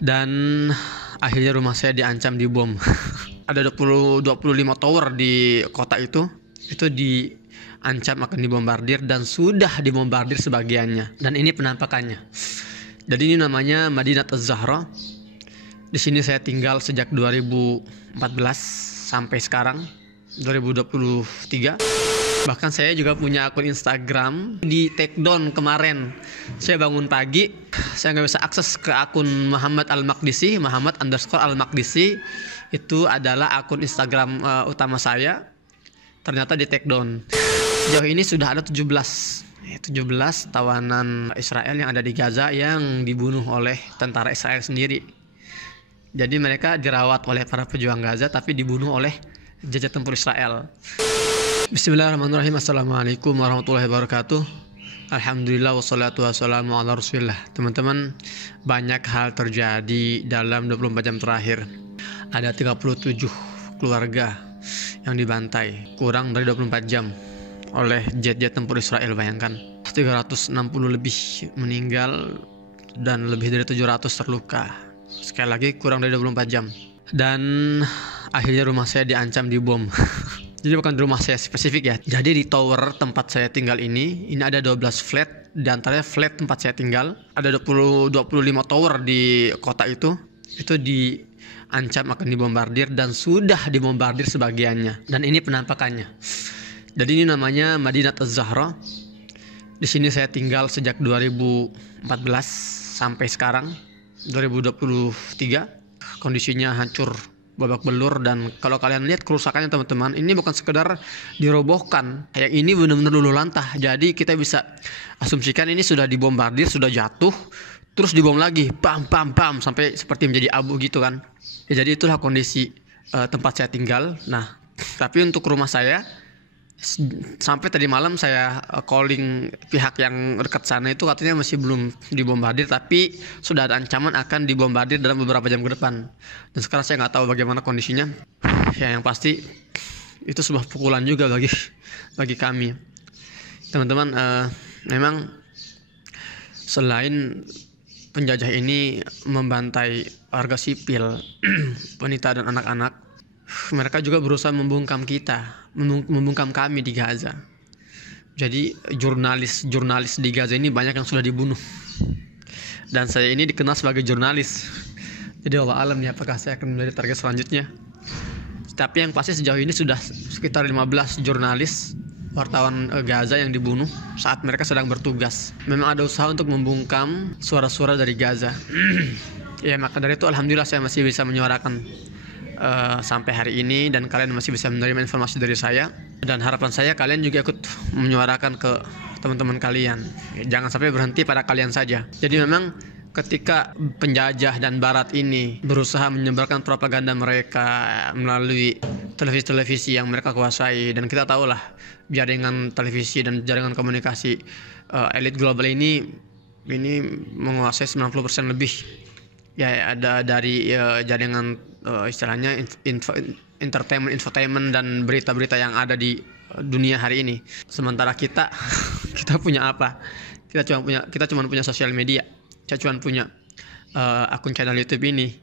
Dan akhirnya rumah saya diancam dibom. Ada 25 tower di kota itu diancam akan dibombardir dan sudah dibombardir sebagiannya. Dan ini penampakannya. Jadi ini namanya Madinat Az-Zahra. Di sini saya tinggal sejak 2014 sampai sekarang 2023. Bahkan saya juga punya akun Instagram di take down kemarin. Saya bangun pagi, saya nggak bisa akses ke akun Muhammad Al-Maqdisi, Muhammad_Al-Maqdisi. Itu adalah akun Instagram utama saya. Ternyata di take down. Sejauh ini sudah ada 17 tawanan Israel yang ada di Gaza yang dibunuh oleh tentara Israel sendiri. Jadi mereka dirawat oleh para pejuang Gaza tapi dibunuh oleh jajah tempur Israel. Bismillahirrahmanirrahim. Assalamualaikum warahmatullahi wabarakatuh. Alhamdulillah wassalatu wassalamu ala rasulillah. Teman-teman, banyak hal terjadi dalam 24 jam terakhir. Ada 37 keluarga yang dibantai kurang dari 24 jam oleh jet-jet tempur Israel. Bayangkan 360 lebih meninggal dan lebih dari 700 terluka. Sekali lagi kurang dari 24 jam. Dan akhirnya rumah saya diancam dibom. Jadi bukan di rumah saya spesifik ya. Jadi di tower tempat saya tinggal ini ada 12 flat. Di antaranya flat tempat saya tinggal ada 25 tower di kota itu diancam akan dibombardir dan sudah dibombardir sebagiannya. Dan ini penampakannya. Jadi ini namanya Madinat Az-Zahra. Di sini saya tinggal sejak 2014 sampai sekarang 2023. Kondisinya hancur babak belur, dan kalau kalian lihat kerusakannya teman-teman, ini bukan sekedar dirobohkan, yang ini benar-benar luluh lantah. Jadi kita bisa asumsikan ini sudah dibombardir, sudah jatuh, terus dibom lagi, pam sampai seperti menjadi abu gitu kan. Ya, jadi itulah kondisi tempat saya tinggal. Nah, tapi untuk rumah saya, sampai tadi malam saya calling pihak yang dekat sana, itu katanya masih belum dibombardir, tapi sudah ada ancaman akan dibombardir dalam beberapa jam ke depan. Dan sekarang saya nggak tahu bagaimana kondisinya. Ya, yang pasti itu sebuah pukulan juga bagi kami, teman-teman. Memang selain penjajah ini membantai warga sipil, wanita dan anak-anak, mereka juga berusaha membungkam kami di Gaza. Jadi jurnalis di Gaza ini banyak yang sudah dibunuh. Dan saya ini dikenal sebagai jurnalis. Jadi Allah alam nih apakah saya akan menjadi target selanjutnya. Tapi yang pasti sejauh ini sudah sekitar 15 jurnalis wartawan Gaza yang dibunuh saat mereka sedang bertugas. Memang ada usaha untuk membungkam suara-suara dari Gaza. Ya, maka dari itu alhamdulillah saya masih bisa menyuarakan sampai hari ini, dan kalian masih bisa menerima informasi dari saya, dan harapan saya kalian juga ikut menyuarakan ke teman-teman kalian. Jangan sampai berhenti pada kalian saja. Jadi memang ketika penjajah dan barat ini berusaha menyebarkan propaganda mereka melalui televisi yang mereka kuasai, dan kita tahulah jaringan televisi dan jaringan komunikasi elit global ini menguasai 90% lebih. Ya, ada dari jaringan istilahnya infotainment dan berita-berita yang ada di dunia hari ini. Sementara kita punya apa? Kita cuma punya sosial media. Kita cuma punya akun channel YouTube ini.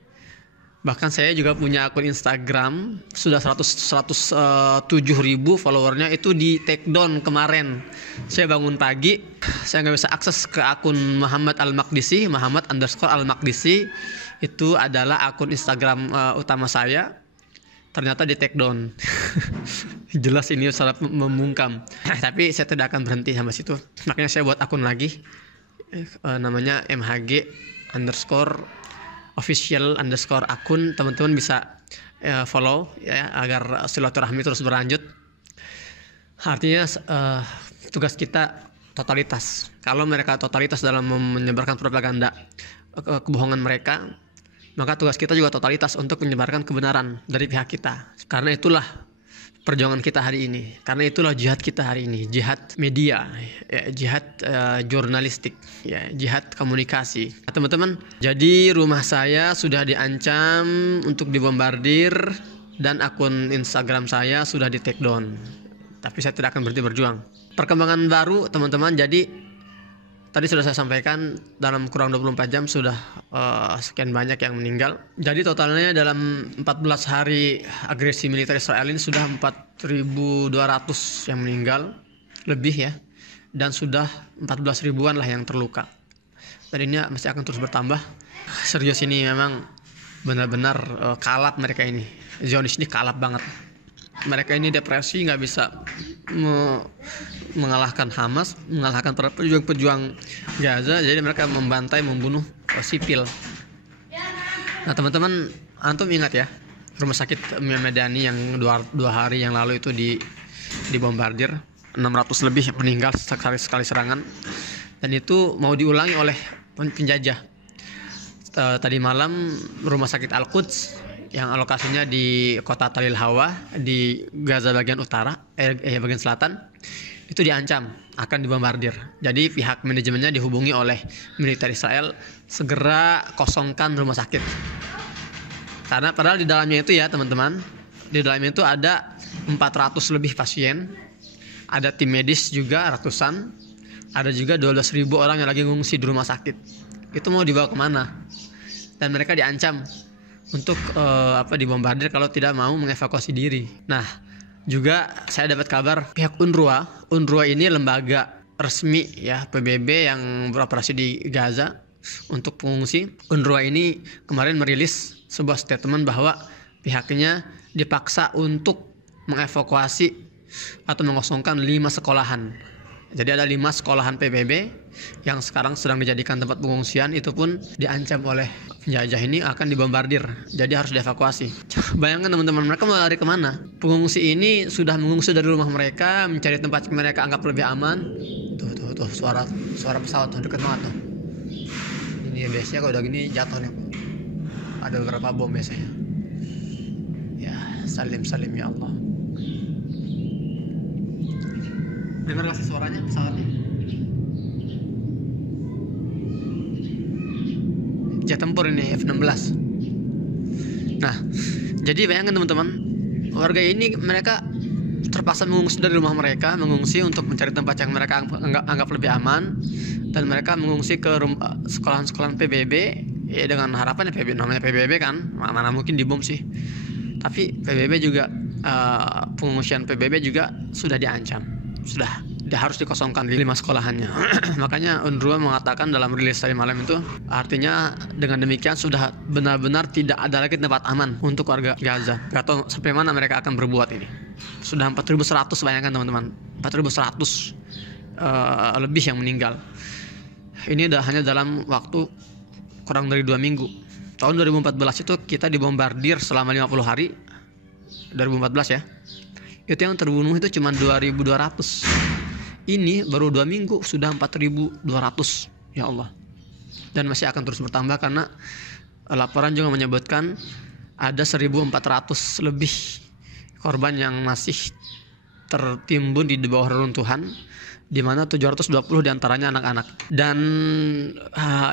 Bahkan saya juga punya akun Instagram, sudah 107.000 followernya, itu di take down kemarin. Saya bangun pagi, saya nggak bisa akses ke akun Muhammad Al-Maqdisi, Muhammad_Al-Maqdisi. Itu adalah akun Instagram utama saya. Ternyata di take down. Jelas ini sangat membungkam. Tapi saya tidak akan berhenti sampai situ. Makanya saya buat akun lagi, namanya MHG_official_akun. Teman-teman bisa follow ya, agar silaturahmi terus berlanjut. Artinya tugas kita totalitas. Kalau mereka totalitas dalam menyebarkan propaganda kebohongan mereka, maka tugas kita juga totalitas untuk menyebarkan kebenaran dari pihak kita. Karena itulah perjuangan kita hari ini. Karena itulah jihad kita hari ini. Jihad media, ya, jihad jurnalistik, ya, jihad komunikasi. Nah, teman-teman, jadi rumah saya sudah diancam untuk dibombardir dan akun Instagram saya sudah di take down. Tapi saya tidak akan berhenti berjuang. Perkembangan baru, teman-teman. Jadi Tadi sudah saya sampaikan dalam kurang 24 jam sudah sekian banyak yang meninggal. Jadi totalnya dalam 14 hari agresi militer Israel ini sudah 4.200 yang meninggal lebih ya, dan sudah 14 ribuan lah yang terluka. Dan ini masih akan terus bertambah. Serius, ini memang benar-benar kalap mereka ini. Zionis ini kalap banget. Mereka ini depresi, nggak bisa mengalahkan Hamas, mengalahkan para pejuang-pejuang Gaza. Jadi mereka membantai, membunuh sipil. Nah teman-teman, antum ingat ya, rumah sakit Medani yang dua hari yang lalu itu dibombardir, 600 lebih meninggal sekali serangan, dan itu mau diulangi oleh penjajah. Tadi malam rumah sakit Al-Quds yang lokasinya di kota Talil Hawa di Gaza bagian utara, bagian selatan, itu diancam akan dibombardir. Jadi pihak manajemennya dihubungi oleh militer Israel segera kosongkan rumah sakit. Karena padahal di dalamnya itu ya teman-teman, di dalamnya itu ada 400 lebih pasien, ada tim medis juga ratusan, ada juga 12.000 orang yang lagi ngungsi di rumah sakit. Itu mau dibawa kemana? Dan mereka diancam untuk dibombardir kalau tidak mau mengevakuasi diri. Nah, juga saya dapat kabar pihak UNRWA ini lembaga resmi ya PBB yang beroperasi di Gaza untuk pengungsi. UNRWA ini kemarin merilis sebuah statement bahwa pihaknya dipaksa untuk mengevakuasi atau mengosongkan 5 sekolahan. Jadi ada 5 sekolahan PBB yang sekarang sedang dijadikan tempat pengungsian, itu pun diancam oleh penjajah ini akan dibombardir. Jadi harus dievakuasi. Bayangkan teman-teman, mereka mau lari kemana? Pengungsi ini sudah mengungsi dari rumah mereka, mencari tempat yang mereka anggap lebih aman. Tuh suara pesawat tuh deket banget tuh. Ini biasanya kalau udah gini jatuh nih. Ada beberapa bom biasanya. Ya, salim ya Allah. Dengar gak sih suaranya pesawatnya? Jet tempur ini F-16. Nah, jadi bayangkan teman-teman, warga ini mereka terpaksa mengungsi dari rumah mereka, mengungsi untuk mencari tempat yang mereka anggap lebih aman, dan mereka mengungsi ke sekolahan-sekolahan PBB ya, dengan harapan ya namanya PBB kan, mana mungkin dibom sih. Tapi PBB juga pengungsian PBB juga sudah diancam. Sudah harus dikosongkan 5 sekolahannya. Makanya UNRWA mengatakan dalam rilis tadi malam itu, artinya dengan demikian sudah benar-benar tidak ada lagi tempat aman untuk warga Gaza. Gak tahu sampai mana mereka akan berbuat ini. Sudah 4.100, bayangkan teman-teman, 4.100 lebih yang meninggal. Ini udah hanya dalam waktu kurang dari 2 minggu. Tahun 2014 itu kita dibombardir selama 50 hari. 2014 ya. Itu yang terbunuh itu cuma 2.200. Ini baru 2 minggu sudah 4.200. Ya Allah. Dan masih akan terus bertambah karena laporan juga menyebutkan ada 1.400 lebih korban yang masih tertimbun di bawah reruntuhan, di mana 720 diantaranya anak-anak. Dan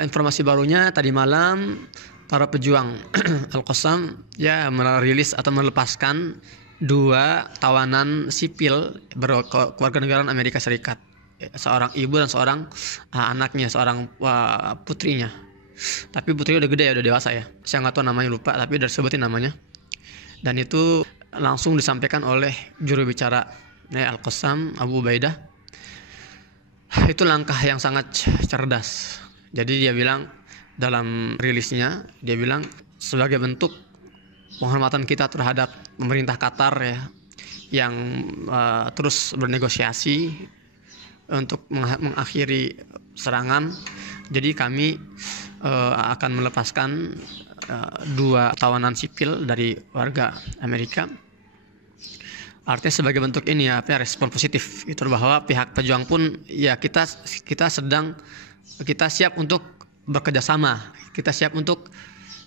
informasi barunya tadi malam para pejuang Al-Qassam ya merilis atau melepaskan 2 tawanan sipil kewarganegaraan Amerika Serikat, seorang ibu dan seorang anaknya, seorang putrinya. Tapi putrinya udah gede ya, udah dewasa ya. Saya nggak tahu namanya, lupa, tapi udah disebutin namanya. Dan itu langsung disampaikan oleh juru bicara Al-Qassam, Abu Ubaidah. Itu langkah yang sangat cerdas. Jadi dia bilang dalam rilisnya, dia bilang sebagai bentuk penghormatan kita terhadap pemerintah Qatar ya, yang terus bernegosiasi untuk mengakhiri serangan. Jadi kami akan melepaskan 2 tawanan sipil dari warga Amerika. Artinya sebagai bentuk ini ya, respon positif itu, bahwa pihak pejuang pun ya kita siap untuk bekerja sama, kita siap untuk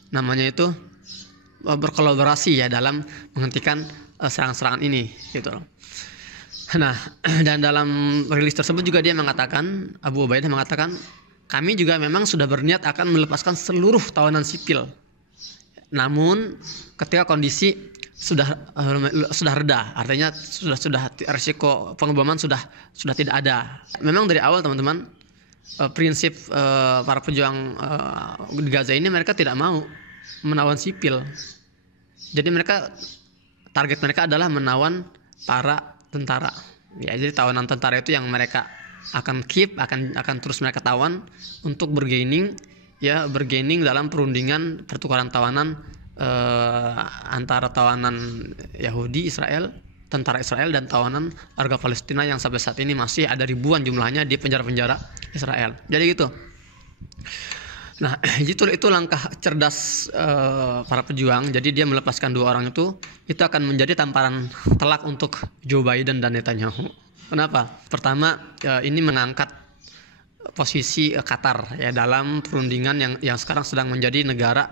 namanya itu berkolaborasi ya dalam menghentikan serangan-serangan ini gitu loh. Nah, dan dalam rilis tersebut juga dia mengatakan, Abu Ubaidah mengatakan, kami juga memang sudah berniat akan melepaskan seluruh tawanan sipil. Namun ketika kondisi sudah reda, artinya sudah risiko pengeboman sudah tidak ada. Memang dari awal teman-teman, prinsip para pejuang di Gaza ini, mereka tidak mau menawan sipil. Jadi target mereka adalah menawan para tentara. Ya, jadi tawanan tentara itu yang mereka akan akan terus mereka tawan untuk bergaining dalam perundingan pertukaran tawanan antara tawanan Yahudi Israel, tentara Israel, dan tawanan warga Palestina yang sampai saat ini masih ada ribuan jumlahnya di penjara-penjara Israel. Jadi gitu. Nah, itu langkah cerdas para pejuang. Jadi dia melepaskan dua orang itu akan menjadi tamparan telak untuk Joe Biden dan Netanyahu. Kenapa? Pertama, ini mengangkat posisi Qatar ya dalam perundingan yang sekarang sedang menjadi negara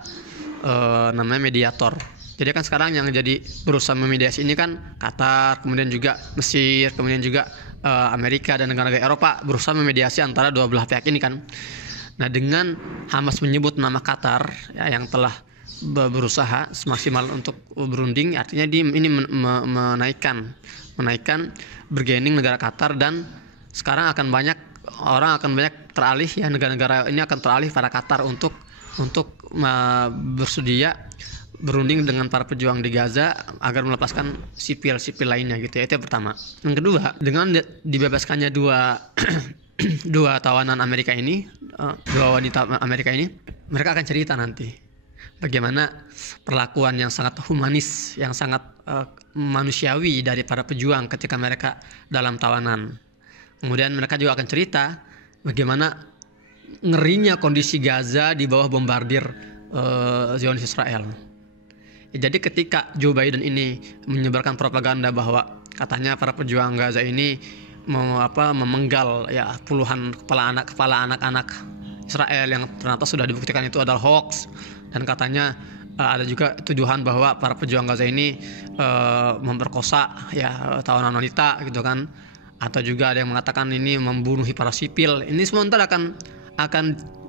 namanya mediator. Jadi kan sekarang yang jadi berusaha memediasi ini kan Qatar, kemudian juga Mesir, kemudian juga Amerika dan negara-negara Eropa berusaha memediasi antara dua belah pihak ini kan. Nah, dengan Hamas menyebut nama Qatar ya, yang telah berusaha semaksimal untuk berunding, artinya ini menaikkan bargaining negara Qatar, dan sekarang banyak teralih ya, negara-negara ini akan teralih pada Qatar untuk bersedia berunding dengan para pejuang di Gaza agar melepaskan sipil lainnya gitu ya. Itu yang pertama. Yang kedua, dengan dibebaskannya dua tawanan Amerika ini, dua wanita Amerika ini, mereka akan cerita nanti bagaimana perlakuan yang sangat humanis, yang sangat manusiawi dari para pejuang ketika mereka dalam tawanan. Kemudian mereka juga akan cerita bagaimana ngerinya kondisi Gaza di bawah bombardir Zionis Israel. Jadi ketika Joe Biden ini menyebarkan propaganda bahwa katanya para pejuang Gaza ini memenggal ya puluhan kepala anak-anak Israel yang ternyata sudah dibuktikan itu adalah hoax, dan katanya ada juga tuduhan bahwa para pejuang Gaza ini memperkosa ya tawanan wanita gitu kan, atau juga ada yang mengatakan ini membunuh para sipil. Ini sementara akan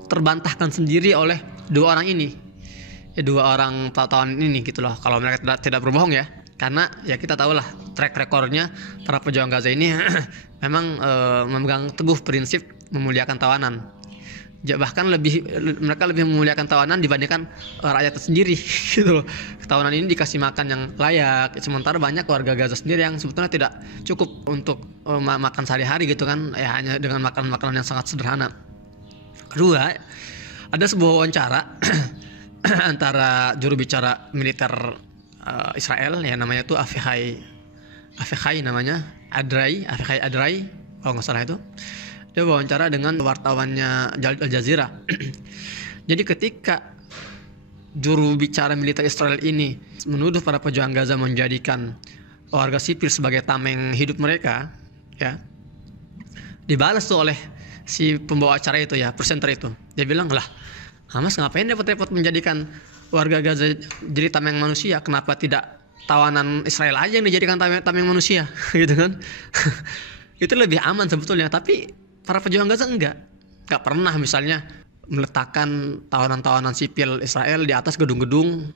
terbantahkan sendiri oleh dua orang ini, dua orang tawanan ini gitu loh, kalau mereka tidak berbohong ya. Karena ya kita tahulah track recordnya para pejuang Gaza ini memang memegang teguh prinsip memuliakan tawanan. Bahkan mereka lebih memuliakan tawanan dibandingkan rakyat sendiri gitu loh. Tawanan ini dikasih makan yang layak, sementara banyak warga Gaza sendiri yang sebetulnya tidak cukup untuk makan sehari-hari gitu kan, ya hanya dengan makanan yang sangat sederhana. Kedua, ada sebuah wawancara antara juru bicara militer Israel ya, namanya tuh Avichai namanya, Avichai Adrai kalau nggak salah itu. Dia wawancara dengan wartawannya Al Jazeera. Jadi ketika juru bicara militer Israel ini menuduh para pejuang Gaza menjadikan warga sipil sebagai tameng hidup mereka ya, dibalas tuh oleh si pembawa acara itu ya, presenter itu. Dia bilang, lah Hamas ngapain repot-repot menjadikan warga Gaza jadi tameng manusia, kenapa tidak tawanan Israel aja yang dijadikan tameng manusia gitu kan. Itu lebih aman sebetulnya. Tapi para pejuang Gaza enggak pernah misalnya meletakkan tawanan-tawanan sipil Israel di atas gedung-gedung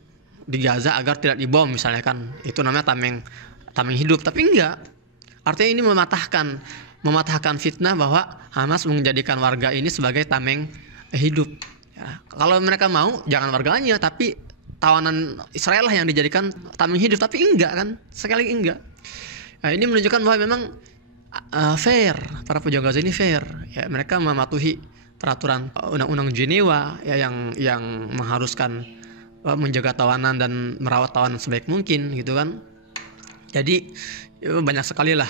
di Gaza agar tidak dibom misalnya kan. Itu namanya tameng hidup. Tapi enggak, artinya ini mematahkan fitnah bahwa Hamas menjadikan warga ini sebagai tameng hidup. Ya, kalau mereka mau jangan warganya, tapi tawanan Israel lah yang dijadikan tameng hidup. Tapi enggak kan, sekali lagi enggak. Nah, ini menunjukkan bahwa memang fair, para pejuang Gaza ini fair. Ya, mereka mematuhi peraturan undang-undang Jenewa ya, yang mengharuskan menjaga tawanan dan merawat tawanan sebaik mungkin gitu kan. Jadi banyak sekali lah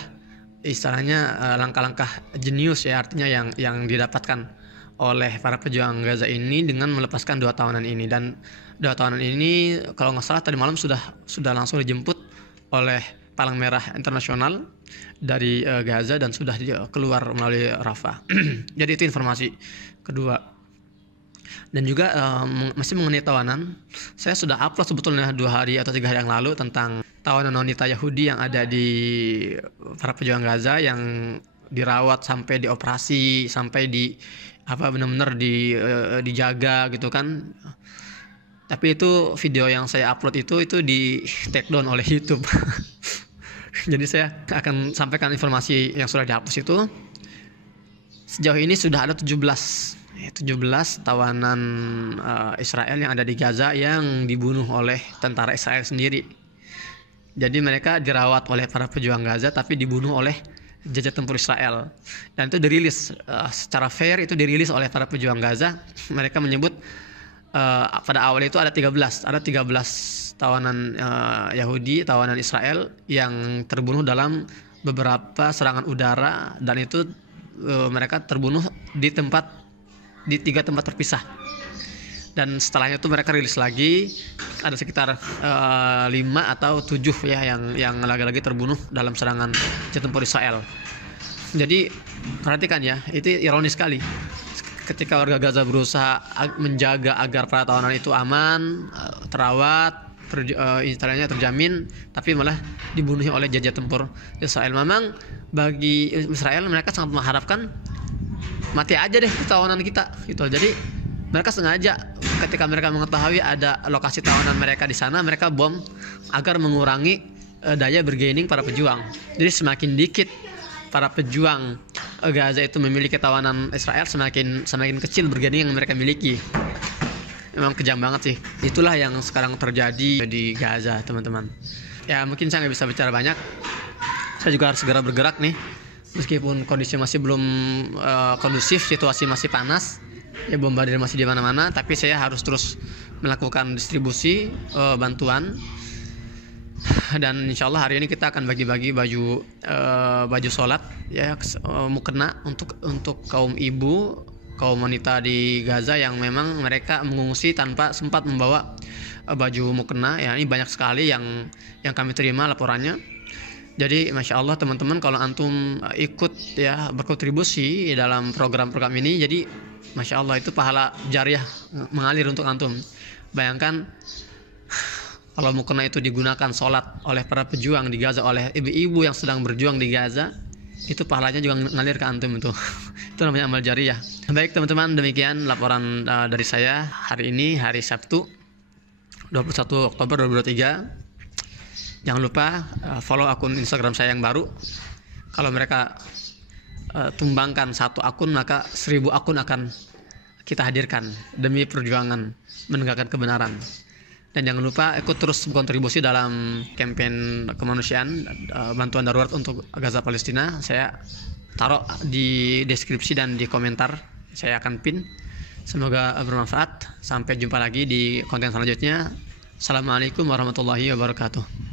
istilahnya langkah-langkah jenius ya, artinya yang didapatkan oleh para pejuang Gaza ini dengan melepaskan dua tawanan ini. Dan dua tawanan ini kalau nggak salah tadi malam sudah langsung dijemput oleh Palang Merah Internasional dari Gaza dan sudah keluar melalui Rafah. Jadi itu informasi kedua. Dan juga masih mengenai tawanan, saya sudah upload sebetulnya 2 hari atau 3 hari yang lalu tentang tawanan wanita Yahudi yang ada di para pejuang Gaza yang dirawat sampai dioperasi, sampai benar-benar dijaga gitu kan. Tapi itu video yang saya upload itu di take down oleh YouTube. Jadi saya akan sampaikan informasi yang sudah dihapus itu Sejauh ini sudah ada 17 tawanan Israel yang ada di Gaza yang dibunuh oleh tentara Israel sendiri. Jadi mereka dirawat oleh para pejuang Gaza tapi dibunuh oleh jajah tempur Israel. Dan itu dirilis secara fair, itu dirilis oleh para pejuang Gaza. Mereka menyebut pada awal itu ada 13 tawanan Yahudi, tawanan Israel yang terbunuh dalam beberapa serangan udara, dan itu mereka terbunuh di 3 tempat terpisah. Dan setelahnya itu mereka rilis lagi ada sekitar 5 atau 7 ya yang lagi-lagi terbunuh dalam serangan jet tempur Israel. Jadi perhatikan ya, itu ironis sekali. Ketika warga Gaza berusaha menjaga agar para tawanan itu aman, terawat, istilahnya terjamin, tapi malah dibunuh oleh jajah tempur Israel. Memang bagi Israel mereka sangat mengharapkan mati aja deh tawanan kita gitu. Jadi mereka sengaja ketika mereka mengetahui ada lokasi tawanan mereka di sana, mereka bom agar mengurangi daya bargaining para pejuang. Jadi semakin dikit para pejuang Gaza itu memiliki tawanan Israel, semakin kecil bargaining yang mereka miliki. Memang kejam banget sih. Itulah yang sekarang terjadi di Gaza, teman-teman. Ya mungkin saya nggak bisa bicara banyak. Saya juga harus segera bergerak nih. Meskipun kondisi masih belum kondusif, situasi masih panas, ya bombardir masih di mana-mana, tapi saya harus terus melakukan distribusi bantuan. Dan insya Allah hari ini kita akan bagi-bagi baju sholat ya mukena untuk kaum ibu, kaum wanita di Gaza yang memang mereka mengungsi tanpa sempat membawa baju mukena. Ya ini banyak sekali yang kami terima laporannya. Jadi Masya Allah teman-teman, kalau antum ikut ya berkontribusi dalam program-program ini, jadi Masya Allah itu pahala jariah mengalir untuk antum. Bayangkan kalau mukena itu digunakan sholat oleh para pejuang di Gaza, oleh ibu-ibu yang sedang berjuang di Gaza, itu pahalanya juga ngalir ke antum itu. Itu namanya amal jariah. Baik teman-teman, demikian laporan dari saya hari ini, hari Sabtu 21 Oktober 2023. Jangan lupa follow akun Instagram saya yang baru. Kalau mereka tumbangkan 1 akun, maka 1000 akun akan kita hadirkan demi perjuangan menegakkan kebenaran. Dan jangan lupa ikut terus berkontribusi dalam kampanye kemanusiaan, bantuan darurat untuk Gaza Palestina. Saya taruh di deskripsi dan di komentar, saya akan pin. Semoga bermanfaat. Sampai jumpa lagi di konten selanjutnya. Assalamualaikum warahmatullahi wabarakatuh.